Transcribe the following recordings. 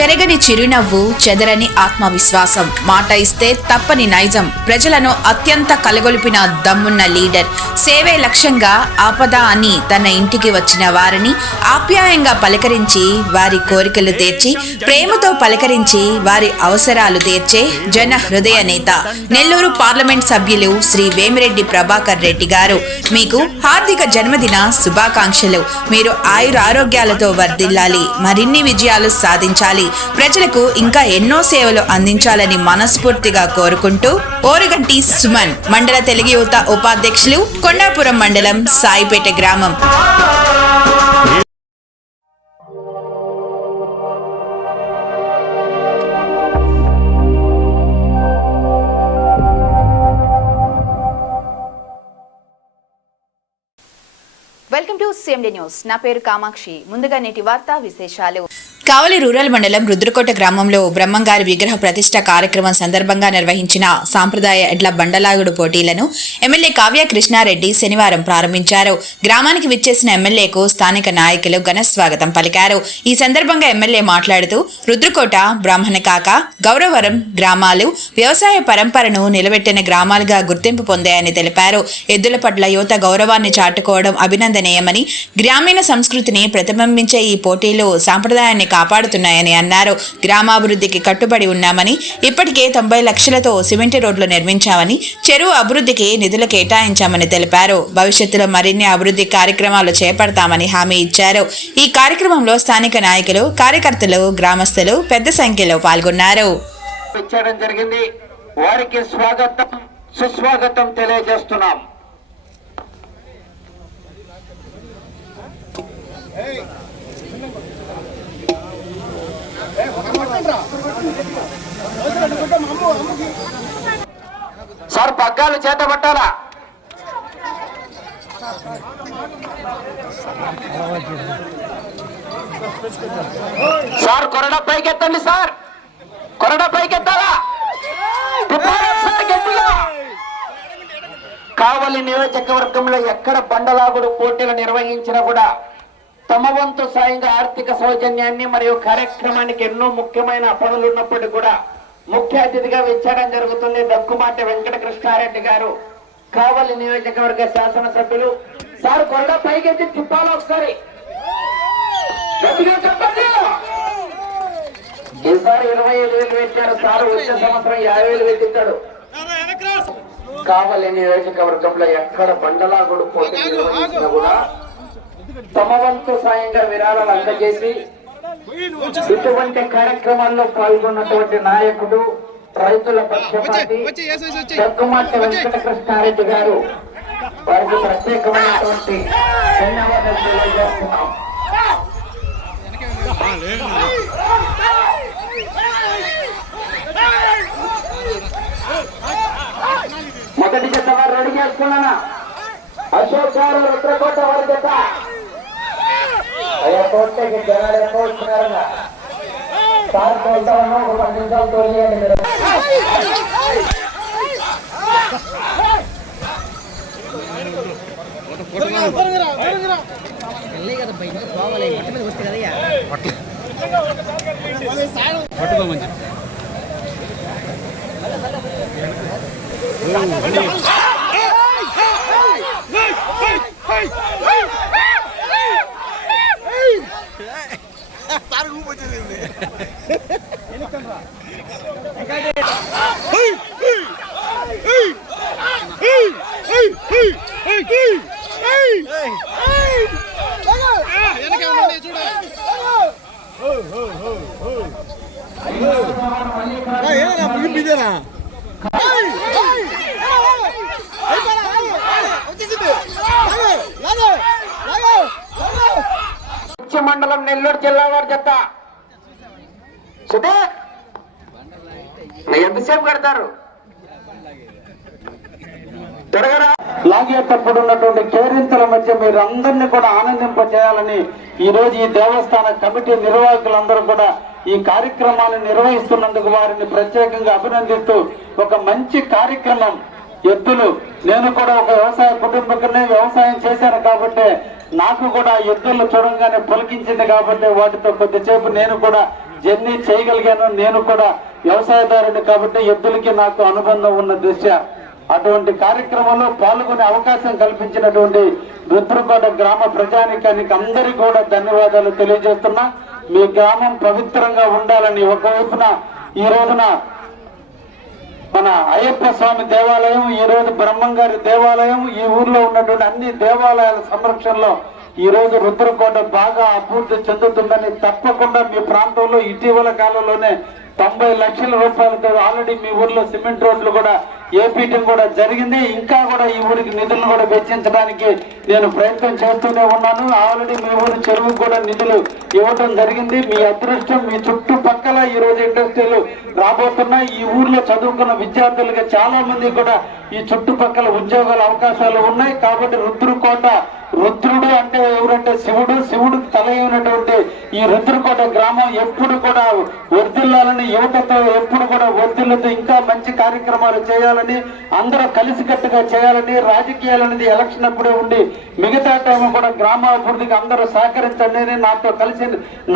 చెరగని చిరునవ్వు, చెదరని ఆత్మవిశ్వాసం, మాట ఇస్తే తప్పని నైజం, ప్రజలను అత్యంత కలగొలిపిన దమ్మున్న లీడర్, సేవే లక్ష్యంగా ఆపద అని తన ఇంటికి వచ్చిన వారిని ఆప్యాయంగా పలకరించి వారి కోరికలు తీర్చి, ప్రేమతో పలకరించి వారి అవసరాలు తీర్చే జన హృదయ నేత, నెల్లూరు పార్లమెంట్ సభ్యులు శ్రీ వేమిరెడ్డి ప్రభాకర్ రెడ్డి గారు మీకు హార్దిక జన్మదిన శుభాకాంక్షలు. మీరు ఆయురారోగ్యాలతో వర్ధిల్లాలి, మరిన్ని విజయాలు సాధించాలి, ప్రజలకు ఇంకా ఎన్నో సేవలు అందించాలని మనస్ఫూర్తిగా కోరుకుంటూ ఓరుగంటి సుమన్, మండల తెలుగు యువత ఉపాధ్యక్షులు, కొండాపురం మండలం, సాయిపేట గ్రామం. Welcome to CMD news. నా పేరు కామాక్షి. ముందుగా నేటి వార్తా విశేషాలు. కావలి రూరల్ మండలం రుద్రకోట గ్రామంలో బ్రహ్మంగారి విగ్రహ ప్రతిష్ట కార్యక్రమం సందర్భంగా నిర్వహించిన సాంప్రదాయ ఎడ్ల బండలాగుడు పోటీలను ఎమ్మెల్యే కావ్య కృష్ణారెడ్డి శనివారం ప్రారంభించారు. గ్రామానికి విచ్చేసిన ఎమ్మెల్యేకు స్థానిక నాయకులు ఘన స్వాగతం పలికారు. ఈ సందర్భంగా ఎమ్మెల్యే మాట్లాడుతూ రుద్రకోట, బ్రాహ్మణకాక, గౌరవరం గ్రామాలు వ్యవసాయ పరంపరను నిలబెట్టిన గ్రామాలుగా గుర్తింపు పొందాయని తెలిపారు. ఎద్దుల పట్ల యువత గౌరవాన్ని చాటుకోవడం అభినందనీయమని, గ్రామీణ సంస్కృతిని ప్రతిబింబించే ఈ పోటీలు సాంప్రదాయాన్ని కాపాడుతున్నాయని అన్నారు. గ్రామాభివృద్ధికి కట్టుబడి ఉన్నామని, ఇప్పటికే 90 లక్షలతో సిమెంట్ రోడ్లు నిర్మించామని, చెరువు అభివృద్ధికి నిధులు కేటాయించామని తెలిపారు. భవిష్యత్తులో మరిన్ని అభివృద్ధి కార్యక్రమాలు చేపడతామని హామీ ఇచ్చారు. ఈ కార్యక్రమంలో స్థానిక నాయకులు, కార్యకర్తలు, గ్రామస్తులు పెద్ద సంఖ్యలో పాల్గొన్నారు. వారికి స్వాగతం, సుస్వాగతం తెలియజేస్తున్నాం. సార్ పగ్గాలు చేత పట్టాలా? సార్ కొరడ పైకెత్తండి. సార్ కొరడ పైకెత్తాలా? కావలి నియోజకవర్గంలో ఎక్కడ బండలాగుడు పోటీలు నిర్వహించినా కూడా తమ వంతు సాయంగా ఆర్థిక సౌజన్యాన్ని మరియు కార్యక్రమానికి ఎన్నో ముఖ్యమైన పనులు ఉన్నప్పటికీ కూడా ముఖ్య అతిథిగా విచ్చేయడం జరుగుతుంది. దక్కుమాటి వెంకట కృష్ణారెడ్డి గారు, కావలి నియోజకవర్గ శాసనసభ్యులు. సార్ కొరడా పైకెత్తి తిప్పాలి ఒకసారి. ఈసారి 25,000 పెట్టారు సార్, వచ్చే సంవత్సరం 50,000 పెట్టిస్తాడు. కావలి నియోజకవర్గంలో ఎక్కడ బండలాగుడు పోటీ నిర్వహించినా కూడా తమ వంతు సాయంగా విరాళాలు అందజేసి ఇటువంటి కార్యక్రమాల్లో పాల్గొన్నటువంటి నాయకుడు, రైతుల పక్షపాతి దక్కుమాటి వెంకట కృష్ణారెడ్డి గారు, వారికి ప్రత్యేకమైనటువంటి ధన్యవాదాలు తెలియజేస్తున్నాం. మొదటి జత వారు రెడీ చేసుకున్నానా? అశోక్ గారు రుద్రకోట వారి జత. అయ్యా కోటకి జనాలు ఎక్కువ వచ్చినారన్నా సార్ తోలుతా ఉన్నాం. ఒక 10 నిమిషాలు తోలియండి మీరు. మండలం, నెల్లూరు జిల్లా వారి జత. ఎంతసేపు కడతారు? త్వరగా లాగేటప్పుడు ఉన్నటువంటి కేరింతల మధ్య మీరు అందరినీ కూడా ఆనందింపజేయాలని ఈ రోజు ఈ దేవస్థాన కమిటీ నిర్వాహకులందరూ కూడా ఈ కార్యక్రమాన్ని నిర్వహిస్తున్నందుకు వారిని ప్రత్యేకంగా అభినందిస్తూ ఒక మంచి కార్యక్రమం. ఎద్దులు, నేను కూడా ఒక వ్యవసాయ కుటుంబకనే వ్యవసాయం చేశాను కాబట్టి నాకు కూడా ఎద్దులు చూడంగానే పులకించింది కాబట్టి వాటితో కొద్దిసేపు నేను కూడా జర్నీ చేయగలిగాను. నేను కూడా వ్యవసాయదారుని కాబట్టి ఎద్దులకి నాకు అనుబంధం ఉన్న దృష్ట్యా అటువంటి కార్యక్రమంలో పాల్గొనే అవకాశం కల్పించినటువంటి రుద్రకోట గ్రామ ప్రజానికానికి అందరికీ కూడా ధన్యవాదాలు తెలియజేస్తున్నా. మీ గ్రామం పవిత్రంగా ఉండాలని ఒకవైపున ఈ రోజున మన అయ్యప్ప స్వామి దేవాలయం, ఈ రోజు బ్రహ్మంగారి దేవాలయం, ఈ ఊర్లో ఉన్నటువంటి అన్ని దేవాలయాల సంరక్షణలో ఈ రోజు రుద్రకోట బాగా అభివృద్ధి చెందుతుందని తప్పకుండా మీ ప్రాంతంలో ఇటీవల కాలంలోనే 90 లక్షల రూపాయలతో ఆల్రెడీ మీ ఊర్లో సిమెంట్ రోడ్లు కూడా ఏపీయటం కూడా జరిగింది. ఇంకా కూడా ఈ ఊరికి నిధులు కూడా వెచ్చించడానికి నేను ప్రయత్నం చేస్తూనే ఉన్నాను. ఆల్రెడీ మీ ఊరి చెరువుకు కూడా నిధులు ఇవ్వటం జరిగింది. మీ అదృష్టం మీ చుట్టుపక్కల ఈ రోజు ఇండస్ట్రీలు రాబోతున్నాయి. ఈ ఊర్లో చదువుకున్న విద్యార్థులుగా చాలా మంది కూడా ఈ చుట్టుపక్కల ఉద్యోగాల అవకాశాలు ఉన్నాయి. కాబట్టి రుద్రకోట, రుద్రుడు అంటే ఎవరంటే శివుడు, శివుడికి తలైనటువంటి ఈ రుద్రకోట గ్రామం ఎప్పుడు కూడా వర్ధిల్లాలని, యువతతో ఎప్పుడు కూడా వర్ధిల్లుతూ ఇంకా మంచి కార్యక్రమాలు చేయాలని, అందరూ కలిసికట్టుగా చేయాలని, రాజకీయాలనేది ఎలక్షన్ అప్పుడే ఉండి మిగతా టైం కూడా గ్రామాభివృద్ధికి అందరూ సహకరించండి, నాతో కలిసి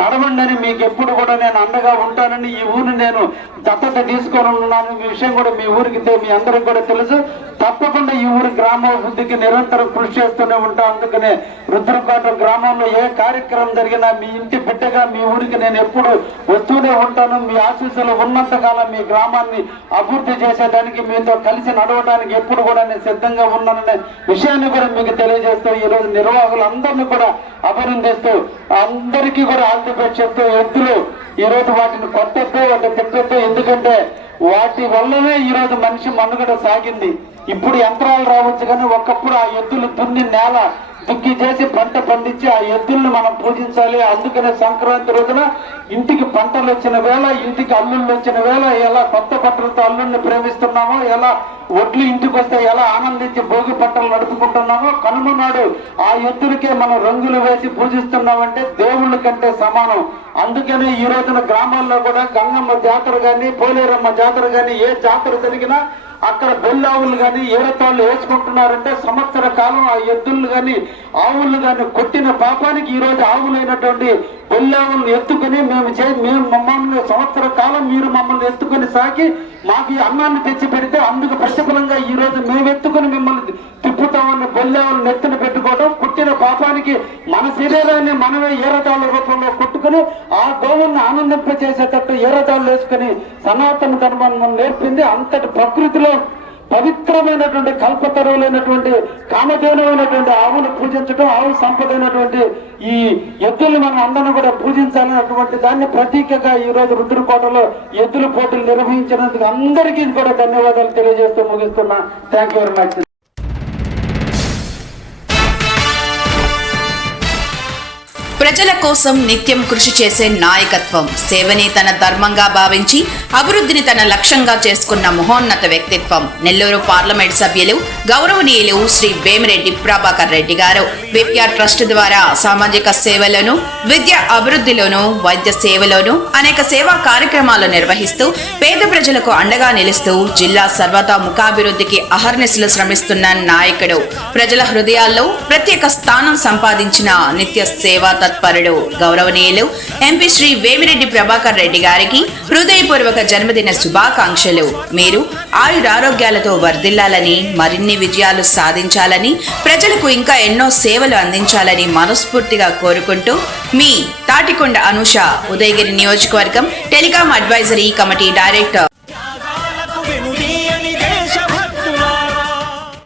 నడవండి అని మీకు ఎప్పుడు కూడా నేను అండగా ఉంటానని ఈ ఊరిని నేను దత్తత తీసుకొని ఉన్నాను. ఈ విషయం కూడా మీ ఊరికి మీ అందరికి కూడా తెలుసు. తప్పకుండా ఈ ఊరి గ్రామాభివృద్ధికి నిరంతరం కృషి చేస్తూనే ఉంటాం. అందుకనే రుద్రకోట గ్రామంలో ఏ కార్యక్రమం జరిగినా మీ ఇంటి బిడ్డగా మీ ఊరికి నేను ఎప్పుడు వస్తూనే ఉంటాను. మీ ఆశీస్సులు ఉన్నంత కాలం మీ గ్రామాన్ని అభివృద్ధి చేసేదానికి, మీతో కలిసి నడవడానికి ఎప్పుడు కూడా నేను సిద్ధంగా ఉన్నాననే విషయాన్ని కూడా మీకు తెలియజేస్తూ ఈ రోజు నిర్వాహకులందరినీ కూడా అభినందిస్తూ అందరికీ కూడా ఆల్ ది బెస్ట్ చెప్తూ, ఎద్దులు ఈ రోజు వాటిని కొట్టద్దు, వాటిని తిట్టద్దు. ఎందుకంటే వాటి వల్లనే ఈ రోజు మనిషి మనుగడ సాగింది. ఇప్పుడు యంత్రాలు రావచ్చు కానీ ఒకప్పుడు ఆ ఎద్దులు దున్ని నేల దుక్కి చేసి పంట పండించి ఆ ఎద్దుల్ని మనం పూజించాలి. అందుకనే సంక్రాంతి రోజున ఇంటికి పంటలు వచ్చిన వేళ, ఇంటికి అల్లుళ్ళు వచ్చిన వేళ ఎలా కొత్త బట్టలతో అల్లుల్ని ప్రేమిస్తున్నామో, ఎలా ఒడ్లు ఇంటికి వస్తే ఎలా ఆనందించి భోగి పంటలు నడుపుకుంటున్నామో, కనుమ నాడు ఆ ఎద్దులకే మనం రంగులు వేసి పూజిస్తున్నామంటే దేవుళ్ళ కంటే సమానం. అందుకనే ఈ రోజున గ్రామాల్లో కూడా గంగమ్మ జాతర కానీ, పోలేరమ్మ జాతర కానీ, ఏ జాతర జరిగినా అక్కడ బెల్లావులు కానీ ఏరతాళ్ళు వేసుకుంటున్నారంటే సంవత్సర కాలం ఆ ఎద్దులు కానీ ఆవులు కానీ కొట్టిన పాపానికి ఈ రోజు ఆవులైనటువంటి బెల్లావులను ఎత్తుకుని మేము మమ్మల్ని సంవత్సర కాలం మీరు మమ్మల్ని ఎత్తుకుని సాకి మాకు ఈ అన్నాన్ని తెచ్చి పెడితే అందుకు ప్రతిఫలంగా ఈ రోజు మేము ఎత్తుకుని మిమ్మల్ని తిప్పుతామని బెల్లావులను ఎత్తున పెట్టుకోవడం, పుట్టిన పాపానికి మన శరీరాన్ని మనమే ఏరతాళ్ళ రూపంలో కొట్టుకుని ఆ గోవుల్ని ఆనందింపచేసేటట్టు ఏరతాళ్ళు వేసుకుని సనాతన ధర్మాన్ని నేర్పింది. అంతటి ప్రకృతిలో పవిత్రమైనటువంటి కల్పతరువులైనటువంటి కామధేనువైనటువంటి ఆవును పూజించడం, ఆవు సంపదైనటువంటి ఈ ఎద్దుల్ని మనం అందరినీ కూడా పూజించాలన్నటువంటి దాన్ని ప్రతీకగా ఈ రోజు రుద్రకోటలో ఎద్దుల పోటీలు నిర్వహించినందుకు అందరికీ కూడా ధన్యవాదాలు తెలియజేస్తూ ముగిస్తున్నా. Thank you very much. ప్రజల కోసం నిత్యం కృషి చేసే నాయకత్వం, సేవని తన ధర్మంగా భావించి అభివృద్ధిని తన లక్ష్యంగా చేసుకున్న మహోన్నత వ్యక్తిత్వం నెల్లూరు పార్లమెంట్ సభ్యులు గౌరవనీయులు శ్రీ వేమిరెడ్డి ప్రభాకర్ రెడ్డి గారు. విపిఆర్ ట్రస్ట్ ద్వారా సామాజిక సేవలోను, విద్య అభివృద్ధిలోను, వైద్య సేవలోను అనేక సేవా కార్యక్రమాలు నిర్వహిస్తూ పేద ప్రజలకు అండగా నిలుస్తూ జిల్లా సర్వతోముఖాభివృద్ధికి అహర్నిశలు శ్రమిస్తున్న నాయకుడు, ప్రజల హృదయాల్లో ప్రత్యేక స్థానం సంపాదించిన నిత్య సేవా తత్పరుడు గౌరవనీయులు ఎంపీ శ్రీ వేమిరెడ్డి ప్రభాకర్ రెడ్డి గారికి హృదయపూర్వక జన్మదిన శుభాకాంక్షలు. మీరు ఆయురారోగ్యాలతో వర్ధిల్లాలని, మరిన్ని విజయాలు సాధించాలని, ప్రజలకు ఇంకా ఎన్నో సేవలు అందించాలని మనస్ఫూర్తిగా కోరుకుంటూ మీ తాటికొండ అనూష, ఉదయగిరి నియోజకవర్గం టెలికాం అడ్వైజరీ కమిటీ డైరెక్టర్.